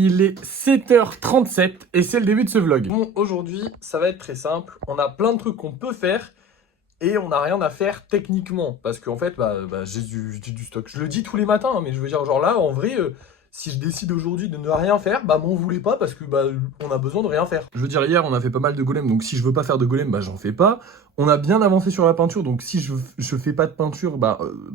Il est 7h37 et c'est le début de ce vlog. Bon, aujourd'hui, ça va être très simple. On a plein de trucs qu'on peut faire et on n'a rien à faire techniquement. Parce qu'en fait, j'ai du stock. Je le dis tous les matins, hein, mais je veux dire, genre là, en vrai, si je décide aujourd'hui de ne rien faire, m'en voulez pas parce que on a besoin de rien faire. Je veux dire, hier, on a fait pas mal de golems, donc si je veux pas faire de golem, j'en fais pas. On a bien avancé sur la peinture, donc si je fais pas de peinture,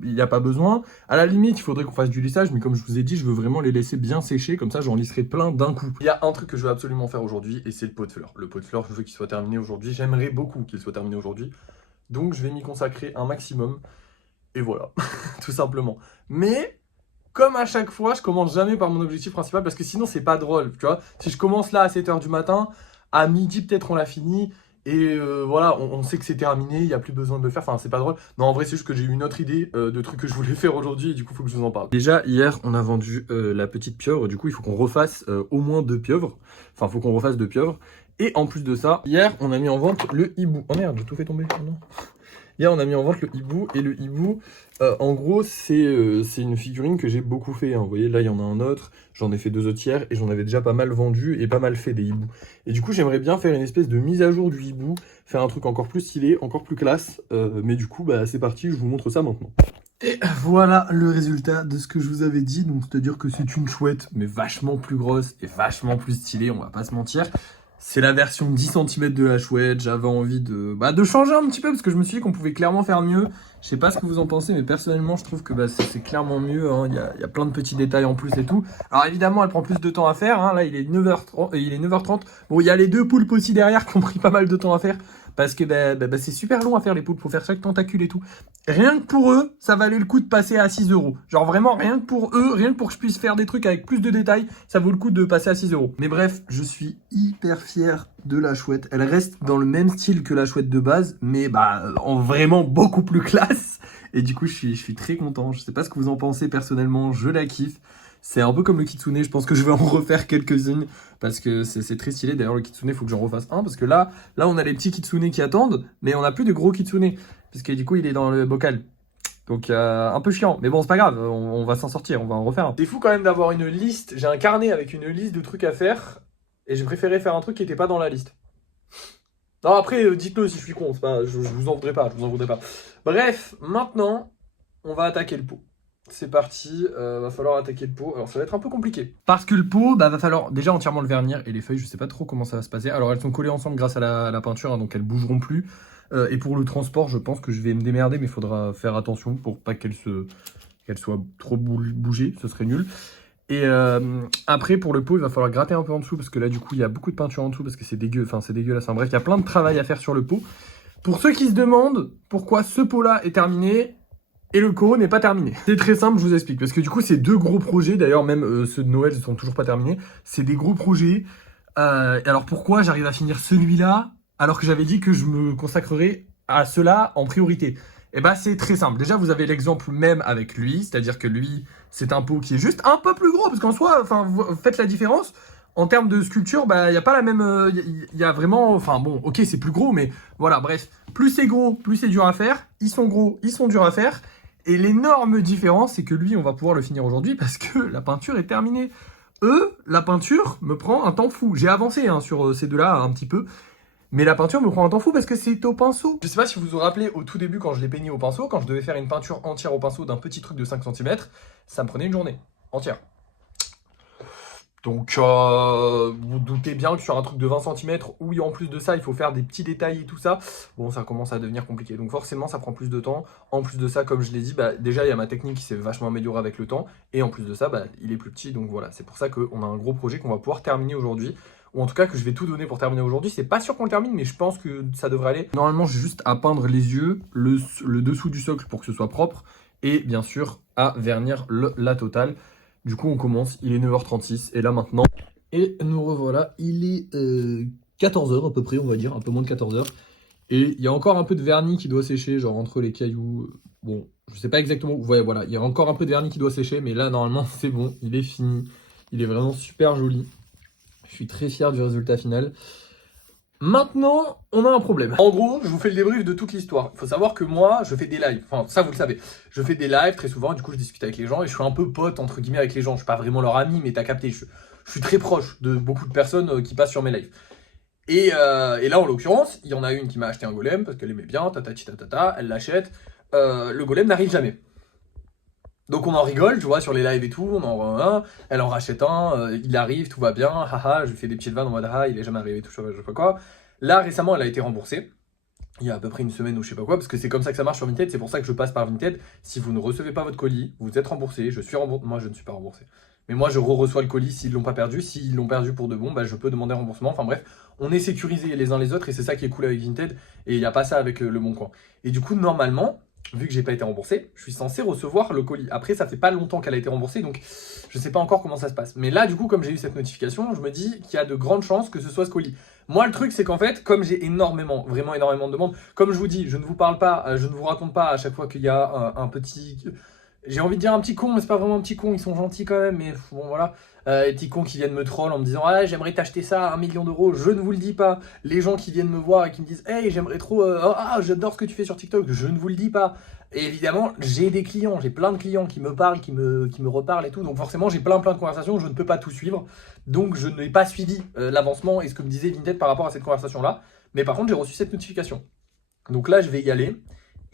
il n'y a pas besoin. À la limite, il faudrait qu'on fasse du lissage, mais comme je vous ai dit, je veux vraiment les laisser bien sécher, comme ça j'en lisserai plein d'un coup. Il y a un truc que je veux absolument faire aujourd'hui, et c'est le pot de fleurs. Le pot de fleurs, je veux qu'il soit terminé aujourd'hui. J'aimerais beaucoup qu'il soit terminé aujourd'hui. Donc je vais m'y consacrer un maximum. Et voilà, tout simplement. Mais, comme à chaque fois, je commence jamais par mon objectif principal, parce que sinon c'est pas drôle, tu vois. Si je commence là à 7h du matin, à midi peut-être on l'a fini. Et voilà, on sait que c'est terminé, il n'y a plus besoin de le faire, enfin c'est pas drôle. Non, en vrai, c'est juste que j'ai eu une autre idée de trucs que je voulais faire aujourd'hui et du coup, il faut que je vous en parle. Déjà, hier, on a vendu la petite pieuvre, du coup, il faut qu'on refasse au moins 2 pieuvres. Enfin, il faut qu'on refasse 2 pieuvres. Et en plus de ça, hier, on a mis en vente le hibou. Oh merde, j'ai tout fait tomber, non. Hier, on a mis en vente le hibou, et le hibou, en gros, c'est une figurine que j'ai beaucoup fait, hein. Vous voyez, là, il y en a un autre, j'en ai fait 2 autres hier, et j'en avais déjà pas mal vendu et pas mal fait des hiboux. Et du coup, j'aimerais bien faire une espèce de mise à jour du hibou, faire un truc encore plus stylé, encore plus classe, mais du coup, c'est parti, je vous montre ça maintenant. Et voilà le résultat de ce que je vous avais dit, donc c'est-à-dire que c'est une chouette, mais vachement plus grosse et vachement plus stylée, on va pas se mentir. C'est la version 10 cm de la chouette, j'avais envie de changer un petit peu parce que je me suis dit qu'on pouvait clairement faire mieux. Je sais pas ce que vous en pensez, mais personnellement je trouve que c'est clairement mieux, hein. Il y a plein de petits détails en plus et tout. Alors évidemment elle prend plus de temps à faire, hein. Là il est 9h30, il est 9h30. Bon, il y a les 2 poulpes aussi derrière qui ont pris pas mal de temps à faire. Parce que c'est super long à faire les poulpes, faut faire chaque tentacule et tout. Rien que pour eux, ça valait le coup de passer à 6 €. Genre vraiment, rien que pour eux, rien que pour que je puisse faire des trucs avec plus de détails, ça vaut le coup de passer à 6 €. Mais bref, je suis hyper fier de la chouette. Elle reste dans le même style que la chouette de base, mais en vraiment beaucoup plus classe. Et du coup, je suis très content. Je sais pas ce que vous en pensez personnellement, je la kiffe. C'est un peu comme le kitsune, je pense que je vais en refaire quelques-unes parce que c'est très stylé. D'ailleurs, le kitsune, il faut que j'en refasse un parce que là, on a les petits kitsune qui attendent, mais on n'a plus de gros kitsune parce que du coup, il est dans le bocal. Donc, un peu chiant. Mais bon, c'est pas grave, on va s'en sortir, on va en refaire un. C'est fou quand même d'avoir une liste. J'ai un carnet avec une liste de trucs à faire et j'ai préféré faire un truc qui n'était pas dans la liste. Non, après, dites-le si je suis con, je vous en voudrais pas, je vous en voudrais pas. Bref, maintenant, on va attaquer le pot. C'est parti, va falloir attaquer le pot. Alors ça va être un peu compliqué. Parce que le pot, va falloir déjà entièrement le vernir. Et les feuilles, je sais pas trop comment ça va se passer. Alors elles sont collées ensemble grâce à la peinture, hein, donc elles bougeront plus. Et pour le transport, je pense que je vais me démerder, mais il faudra faire attention pour pas qu'elles soient trop bougées, ce serait nul. Et après, pour le pot, il va falloir gratter un peu en dessous, parce que là, du coup, il y a beaucoup de peinture en dessous, parce que c'est dégueu, enfin c'est dégueulasse. Bref, il y a plein de travail à faire sur le pot. Pour ceux qui se demandent pourquoi ce pot-là est terminé, et le coro n'est pas terminé. C'est très simple, je vous explique. Parce que du coup, c'est 2 gros projets. D'ailleurs, même ceux de Noël ne sont toujours pas terminés. C'est des gros projets. Alors pourquoi j'arrive à finir celui-là alors que j'avais dit que je me consacrerais à cela en priorité? Eh c'est très simple. Déjà, vous avez l'exemple même avec lui. C'est-à-dire que lui, c'est un pot qui est juste un peu plus gros. Parce qu'en soi, vous faites la différence. En termes de sculpture, il n'y a pas la même... Il y a vraiment... Enfin bon, ok, c'est plus gros, mais voilà, bref. Plus c'est gros, plus c'est dur à faire. Ils sont gros, ils sont durs à faire. Et l'énorme différence, c'est que lui, on va pouvoir le finir aujourd'hui parce que la peinture est terminée. La peinture me prend un temps fou. J'ai avancé sur ces deux-là un petit peu. Mais la peinture me prend un temps fou parce que c'est au pinceau. Je sais pas si vous vous rappelez au tout début quand je l'ai peigné au pinceau, quand je devais faire une peinture entière au pinceau d'un petit truc de 5 cm, ça me prenait une journée entière. Donc, vous doutez bien que sur un truc de 20 cm, où en plus de ça, il faut faire des petits détails et tout ça, bon, ça commence à devenir compliqué. Donc forcément, ça prend plus de temps. En plus de ça, comme je l'ai dit, déjà, il y a ma technique qui s'est vachement améliorée avec le temps. Et en plus de ça, il est plus petit. Donc voilà, c'est pour ça qu'on a un gros projet qu'on va pouvoir terminer aujourd'hui. Ou en tout cas, que je vais tout donner pour terminer aujourd'hui. C'est pas sûr qu'on le termine, mais je pense que ça devrait aller. Normalement, j'ai juste à peindre les yeux, le dessous du socle pour que ce soit propre. Et bien sûr, à vernir la totale. Du coup, on commence, il est 9h36, et là maintenant, et nous revoilà, il est 14h à peu près, on va dire, un peu moins de 14h. Et il y a encore un peu de vernis qui doit sécher, genre entre les cailloux. Bon, je sais pas exactement, ouais, voilà, il y a encore un peu de vernis qui doit sécher, mais là, normalement, c'est bon, il est fini. Il est vraiment super joli. Je suis très fier du résultat final. Maintenant, on a un problème. En gros, je vous fais le débrief de toute l'histoire. Il faut savoir que moi, je fais des lives. Enfin, ça, vous le savez. Je fais des lives très souvent. Du coup, je discute avec les gens et je suis un peu pote, entre guillemets, avec les gens. Je suis pas vraiment leur ami, mais t'as capté. Je je suis très proche de beaucoup de personnes qui passent sur mes lives. Et là, en l'occurrence, il y en a une qui m'a acheté un golem parce qu'elle aimait bien, elle l'achète. Le golem n'arrive jamais. Donc on en rigole, tu vois, sur les lives et tout, elle en rachète un, il arrive, tout va bien, haha, je lui fais des petites vannes en mode ah, il est jamais arrivé, tout ça, je sais pas quoi. Là, récemment, elle a été remboursée. Il y a à peu près une semaine ou je sais pas quoi, parce que c'est comme ça que ça marche sur Vinted, c'est pour ça que je passe par Vinted. Si vous ne recevez pas votre colis, vous êtes remboursé, je suis remboursé, moi je ne suis pas remboursé. Mais moi je reçois le colis s'ils l'ont pas perdu, s'ils l'ont perdu pour de bon, bah, je peux demander remboursement. Enfin bref, on est sécurisés les uns les autres et c'est ça qui est cool avec Vinted, et il n'y a pas ça avec Le Bon Coin. Et du coup, normalement, vu que j'ai pas été remboursé, je suis censé recevoir le colis. Après, ça fait pas longtemps qu'elle a été remboursée, donc je sais pas encore comment ça se passe. Mais là, du coup, comme j'ai eu cette notification, je me dis qu'il y a de grandes chances que ce soit ce colis. Moi, le truc, c'est qu'en fait, comme j'ai énormément, vraiment énormément de demandes, comme je vous dis, je ne vous parle pas, je ne vous raconte pas à chaque fois qu'il y a un petit... J'ai envie de dire un petit con, mais c'est pas vraiment un petit con, ils sont gentils quand même, mais bon voilà. Les petits cons qui viennent me troll en me disant « Ah, j'aimerais t'acheter ça à 1 million d'euros », je ne vous le dis pas. Les gens qui viennent me voir et qui me disent « Hey, j'aimerais trop, j'adore ce que tu fais sur TikTok », je ne vous le dis pas. Et évidemment, j'ai des clients, j'ai plein de clients qui me parlent, qui me reparlent et tout, donc forcément j'ai plein de conversations, je ne peux pas tout suivre. Donc je n'ai pas suivi l'avancement et ce que me disait Vinted par rapport à cette conversation-là. Mais par contre, j'ai reçu cette notification. Donc là, je vais y aller.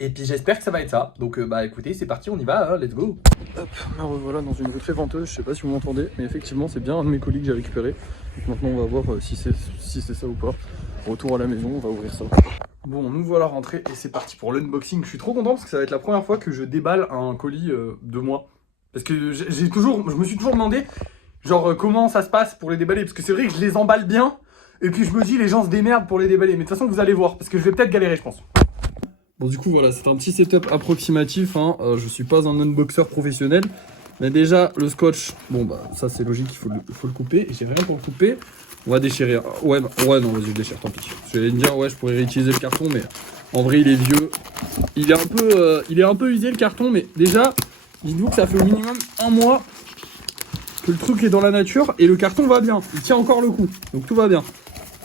Et puis j'espère que ça va être ça. Donc bah écoutez, c'est parti, on y va, let's go. Hop, me revoilà dans une rue très venteuse, je sais pas si vous m'entendez, mais effectivement c'est bien un de mes colis que j'ai récupéré. Donc maintenant on va voir si c'est ça ou pas. Retour à la maison, on va ouvrir ça. Bon, nous voilà rentrés et c'est parti pour l'unboxing. Je suis trop content parce que ça va être la première fois que je déballe un colis de moi. Parce que je me suis toujours demandé genre comment ça se passe pour les déballer. Parce que c'est vrai que je les emballe bien. Et puis je me dis les gens se démerdent pour les déballer. Mais de toute façon vous allez voir parce que je vais peut-être galérer je pense. Bon du coup voilà, c'est un petit setup approximatif, hein. Je suis pas un unboxer professionnel. Mais déjà le scotch, bon bah ça c'est logique, il faut le couper. Et j'ai rien pour le couper. On va déchirer. Ouais non vas-y je déchire, tant pis. J'allais me dire ouais je pourrais réutiliser le carton mais en vrai il est vieux. Il est un peu usé le carton mais déjà, dites-vous que ça fait au minimum 1 mois que le truc est dans la nature et le carton va bien. Il tient encore le coup, donc tout va bien.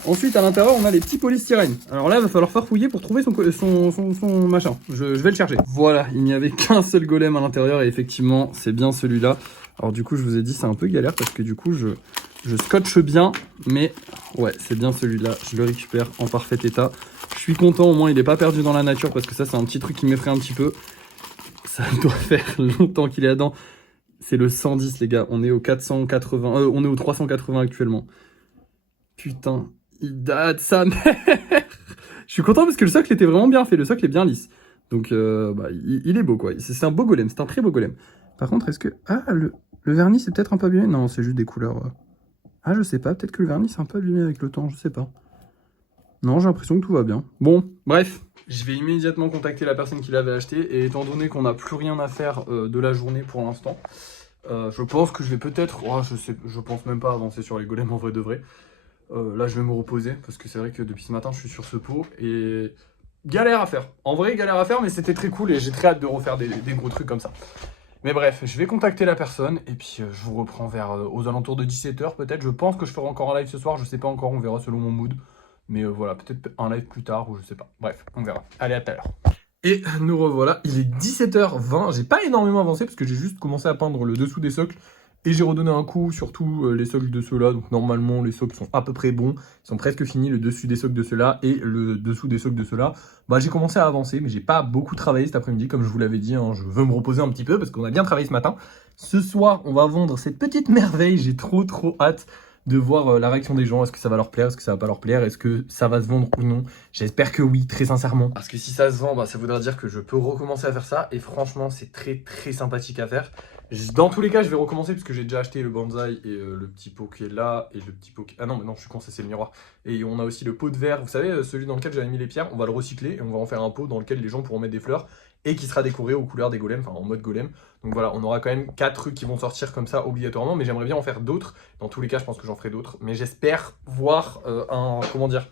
Ensuite, à l'intérieur, on a les petits polystyrènes. Alors là, il va falloir farfouiller pour trouver son machin. Je vais le chercher. Voilà, il n'y avait qu'un seul golem à l'intérieur et effectivement, c'est bien celui-là. Alors du coup, je vous ai dit, c'est un peu galère parce que du coup, je scotche bien. Mais ouais, c'est bien celui-là. Je le récupère en parfait état. Je suis content, au moins, il n'est pas perdu dans la nature parce que ça, c'est un petit truc qui m'effraie un petit peu. Ça doit faire longtemps qu'il est là-dedans. C'est le 110, les gars. On est au 480, on est au 380 actuellement. Putain. Il date sa mère. Je suis content parce que le socle était vraiment bien fait. Le socle est bien lisse. Donc, bah, il est beau, quoi. C'est un beau golem. C'est un très beau golem. Par contre, est-ce que... Ah, le vernis, c'est peut-être un peu abîmé. Non, c'est juste des couleurs... Ah, je sais pas. Peut-être que le vernis, c'est un peu abîmé avec le temps. Je sais pas. Non, j'ai l'impression que tout va bien. Bon, bref. Je vais immédiatement contacter la personne qui l'avait acheté. Et étant donné qu'on n'a plus rien à faire de la journée pour l'instant, je pense que je vais peut-être... Oh, je pense même pas avancer sur les golems en vrai de vrai. Là je vais me reposer parce que c'est vrai que depuis ce matin je suis sur ce pot et galère à faire. En vrai galère à faire mais c'était très cool et j'ai très hâte de refaire des gros trucs comme ça. Mais bref, je vais contacter la personne et puis je vous reprends vers aux alentours de 17 h peut-être. Je pense que je ferai encore un live ce soir, je sais pas encore, on verra selon mon mood. Mais voilà, peut-être un live plus tard ou je sais pas. Bref, on verra. Allez, à tout à l'heure. Et nous revoilà, il est 17 h 20, j'ai pas énormément avancé parce que j'ai juste commencé à peindre le dessous des socles. Et j'ai redonné un coup sur tous les socles de ceux-là. Donc normalement, les socles sont à peu près bons. Ils sont presque finis, le dessus des socles de ceux-là et le dessous des socles de ceux-là. Bah, j'ai commencé à avancer, mais j'ai pas beaucoup travaillé cet après-midi. Comme je vous l'avais dit, hein, je veux me reposer un petit peu parce qu'on a bien travaillé ce matin. Ce soir, on va vendre cette petite merveille. J'ai trop hâte de voir la réaction des gens. Est-ce que ça va leur plaire? Est-ce que ça va pas leur plaire? Est-ce que ça va se vendre ou non? J'espère que oui, très sincèrement. Parce que si ça se vend, bah, ça voudra dire que je peux recommencer à faire ça. Et franchement, c'est très sympathique à faire. Dans tous les cas, je vais recommencer parce que j'ai déjà acheté le bonsaï et le petit pot qui est là et le petit pot qui... Ah non, mais non, je suis con, c'est le miroir. Et on a aussi le pot de verre, vous savez, celui dans lequel j'avais mis les pierres. On va le recycler et on va en faire un pot dans lequel les gens pourront mettre des fleurs et qui sera décoré aux couleurs des golems, enfin en mode golem. Donc voilà, on aura quand même 4 trucs qui vont sortir comme ça obligatoirement, mais j'aimerais bien en faire d'autres. Dans tous les cas, je pense que j'en ferai d'autres. Mais j'espère voir comment dire...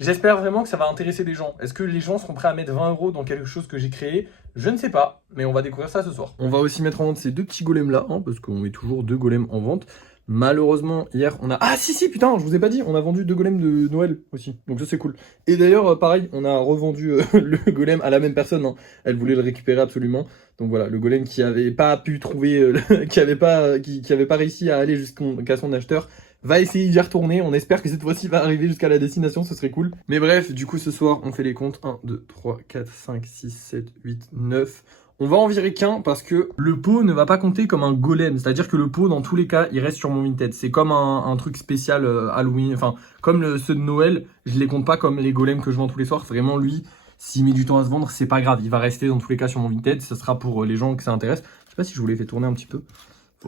J'espère vraiment que ça va intéresser des gens. Est-ce que les gens seront prêts à mettre 20 € dans quelque chose que j'ai créé? Je ne sais pas, mais on va découvrir ça ce soir. On va aussi mettre en vente ces 2 petits golems là, hein, parce qu'on met toujours 2 golems en vente. Malheureusement, hier, on a... Ah si, putain, je vous ai pas dit, on a vendu 2 golems de Noël aussi. Donc ça, c'est cool. Et d'ailleurs, pareil, on a revendu le golem à la même personne. Hein. Elle voulait le récupérer absolument. Donc voilà, le golem qui avait pas pu trouver... qui avait pas réussi à aller jusqu'à son acheteur, va essayer d'y retourner. On espère que cette fois-ci, il va arriver jusqu'à la destination, ce serait cool. Mais bref, du coup, ce soir, on fait les comptes. 1, 2, 3, 4, 5, 6, 7, 8, 9... On va en virer qu'un parce que le pot ne va pas compter comme un golem. C'est-à-dire que le pot, dans tous les cas, il reste sur mon Vinted. C'est comme un truc spécial Halloween. Enfin, comme ceux de Noël, je les compte pas comme les golems que je vends tous les soirs. Vraiment, lui, s'il met du temps à se vendre, c'est pas grave. Il va rester dans tous les cas sur mon Vinted. Ce sera pour les gens que ça intéresse. Je sais pas si je vous l'ai fait tourner un petit peu.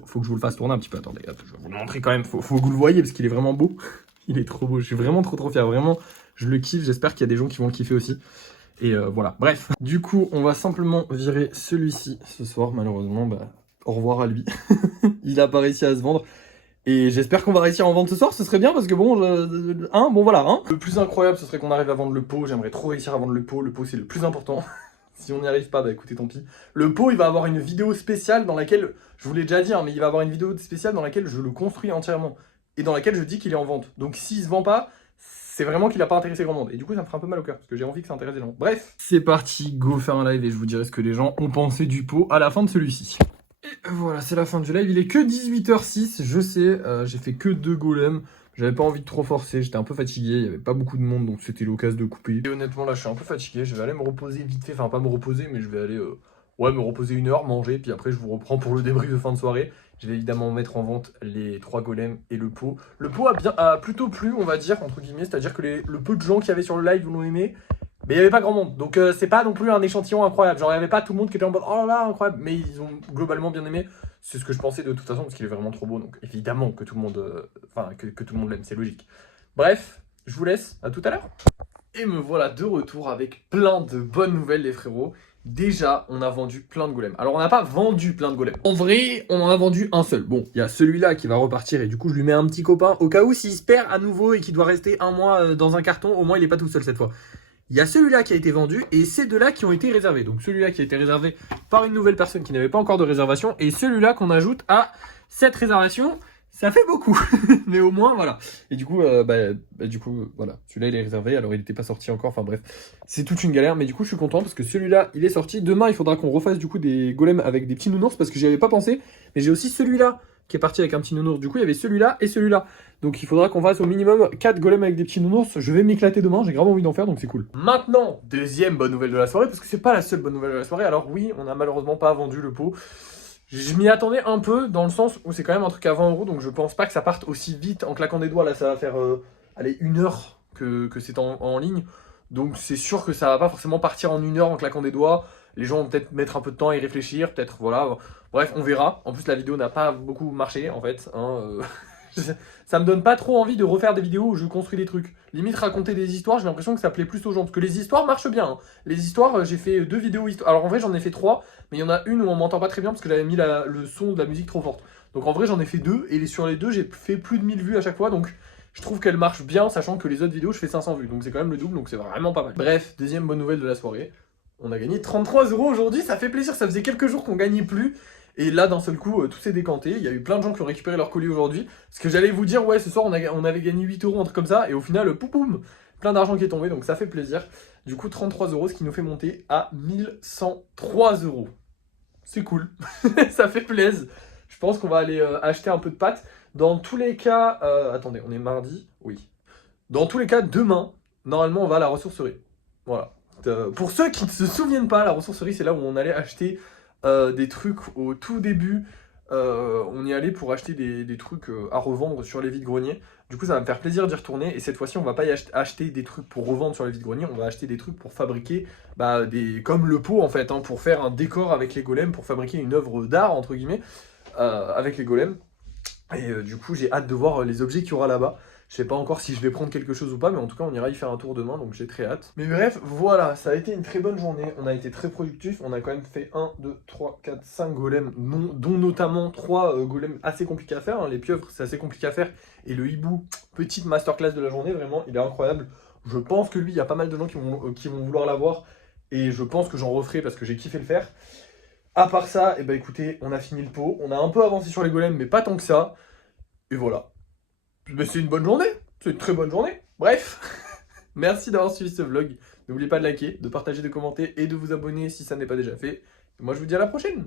Faut que je vous le fasse tourner un petit peu. Attendez, hop, je vais vous le montrer quand même. Faut que vous le voyez parce qu'il est vraiment beau. Il est trop beau. Je suis vraiment trop fier. Vraiment, je le kiffe. J'espère qu'il y a des gens qui vont le kiffer aussi. Et voilà, bref. Du coup, on va simplement virer celui-ci ce soir, malheureusement. Bah, au revoir à lui. Il a pas réussi à se vendre. Et j'espère qu'on va réussir à en vendre ce soir, ce serait bien parce que bon, bon voilà. Hein. Le plus incroyable, ce serait qu'on arrive à vendre le pot. J'aimerais trop réussir à vendre le pot. Le pot, c'est le plus important. Si on n'y arrive pas, bah écoutez, tant pis. Le pot, il va avoir une vidéo spéciale dans laquelle, je vous l'ai déjà dit, hein, mais il va avoir une vidéo spéciale dans laquelle je le construis entièrement. Et dans laquelle je dis qu'il est en vente. Donc s'il se vend pas, c'est vraiment qu'il n'a pas intéressé grand monde. Et du coup, ça me fera un peu mal au cœur, parce que j'ai envie que ça intéresse les gens. Bref, c'est parti, go faire un live et je vous dirai ce que les gens ont pensé du pot à la fin de celui-ci. Et voilà, c'est la fin du live. Il est que 18h06, je sais, j'ai fait que 2 golems. J'avais pas envie de trop forcer, j'étais un peu fatigué, il y avait pas beaucoup de monde, donc c'était l'occasion de couper. Et honnêtement, là, je suis un peu fatigué, je vais aller me reposer vite fait. Enfin, pas me reposer, mais je vais aller me reposer 1 heure, manger, puis après, je vous reprends pour le débrief de fin de soirée. Je vais évidemment mettre en vente les 3 golems et le pot. Le pot a plutôt plu, on va dire, entre guillemets. C'est-à-dire que le peu de gens qui avaient sur le live l'ont aimé. Mais il n'y avait pas grand monde. Donc c'est pas non plus un échantillon incroyable. Genre il n'y avait pas tout le monde qui était en mode oh là là, incroyable. Mais ils ont globalement bien aimé. C'est ce que je pensais de toute façon parce qu'il est vraiment trop beau. Donc évidemment que tout le monde, que tout le monde l'aime, c'est logique. Bref, je vous laisse. À tout à l'heure. Et me voilà de retour avec plein de bonnes nouvelles les frérots. Déjà, on a vendu plein de golems. Alors, on n'a pas vendu plein de golems. En vrai, on en a vendu un seul. Bon, il y a celui-là qui va repartir et du coup, je lui mets un petit copain au cas où s'il se perd à nouveau et qu'il doit rester 1 mois dans un carton, au moins, il n'est pas tout seul cette fois. Il y a celui-là qui a été vendu et ces 2-là qui ont été réservés. Donc, celui-là qui a été réservé par une nouvelle personne qui n'avait pas encore de réservation et celui-là qu'on ajoute à cette réservation. Ça fait beaucoup, mais au moins, voilà. Et du coup, voilà. Celui-là, il est réservé, alors il n'était pas sorti encore. Enfin bref, c'est toute une galère. Mais du coup, je suis content parce que celui-là, il est sorti. Demain, il faudra qu'on refasse du coup des golems avec des petits nounours parce que j'y avais pas pensé. Mais j'ai aussi celui-là qui est parti avec un petit nounours. Du coup, il y avait celui-là et celui-là. Donc il faudra qu'on fasse au minimum 4 golems avec des petits nounours. Je vais m'éclater demain, j'ai grave envie d'en faire, donc c'est cool. Maintenant, deuxième bonne nouvelle de la soirée, parce que c'est pas la seule bonne nouvelle de la soirée. Alors oui, on n'a malheureusement pas vendu le pot. Je m'y attendais un peu, dans le sens où c'est quand même un truc à 20 €, donc je pense pas que ça parte aussi vite en claquant des doigts. Là, ça va faire, allez, 1 heure que c'est en ligne. Donc c'est sûr que ça va pas forcément partir en 1 heure en claquant des doigts. Les gens vont peut-être mettre un peu de temps à y réfléchir, peut-être, voilà. Bref, on verra. En plus, la vidéo n'a pas beaucoup marché, en fait. Hein, ça me donne pas trop envie de refaire des vidéos où je construis des trucs. Limite, raconter des histoires, j'ai l'impression que ça plaît plus aux gens. Parce que les histoires marchent bien. Hein. Les histoires, j'ai fait 2 vidéos histoires. Alors en vrai, j'en ai fait 3, mais il y en a une où on m'entend pas très bien parce que j'avais mis le son de la musique trop forte. Donc en vrai, j'en ai fait 2, et sur les 2, j'ai fait plus de 1000 vues à chaque fois. Donc je trouve qu'elle marche bien, sachant que les autres vidéos, je fais 500 vues. Donc c'est quand même le double, donc c'est vraiment pas mal. Bref, deuxième bonne nouvelle de la soirée. On a gagné 33 € aujourd'hui, ça fait plaisir, ça faisait quelques jours qu'on gagnait plus. Et là, d'un seul coup, tout s'est décanté. Il y a eu plein de gens qui ont récupéré leur colis aujourd'hui. Parce que j'allais vous dire, ouais, ce soir, on avait gagné 8 €, un truc comme ça. Et au final, poum poum, plein d'argent qui est tombé. Donc ça fait plaisir. Du coup, 33 €, ce qui nous fait monter à 1103 €. C'est cool. Ça fait plaisir. Je pense qu'on va aller acheter un peu de pâtes. Dans tous les cas... attendez, on est mardi? Oui. Dans tous les cas, demain, normalement, on va à la ressourcerie. Voilà. Pour ceux qui ne se souviennent pas, la ressourcerie, c'est là où on allait acheter des trucs au tout début. On y allait pour acheter des trucs à revendre sur les vides-greniers. Du coup, ça va me faire plaisir d'y retourner. Et cette fois-ci, on va pas acheter des trucs pour revendre sur les vides-greniers. On va acheter des trucs pour fabriquer, comme le pot en fait, hein, pour faire un décor avec les golems, pour fabriquer une œuvre d'art, entre guillemets, avec les golems. Et du coup, j'ai hâte de voir les objets qu'il y aura là-bas. Je sais pas encore si je vais prendre quelque chose ou pas, mais en tout cas, on ira y faire un tour demain, donc j'ai très hâte. Mais bref, voilà, ça a été une très bonne journée. On a été très productifs. On a quand même fait 1, 2, 3, 4, 5 golems, dont notamment 3 golems assez compliqués à faire. Hein. Les pieuvres, c'est assez compliqué à faire. Et le hibou, petite masterclass de la journée, vraiment, il est incroyable. Je pense que lui, il y a pas mal de gens qui vont vouloir l'avoir. Et je pense que j'en referai parce que j'ai kiffé le faire. À part ça, eh ben, écoutez, on a fini le pot. On a un peu avancé sur les golems, mais pas tant que ça. Et voilà. Mais c'est une bonne journée. C'est une très bonne journée. Bref. Merci d'avoir suivi ce vlog. N'oubliez pas de liker, de partager, de commenter et de vous abonner si ça n'est pas déjà fait. Moi, je vous dis à la prochaine.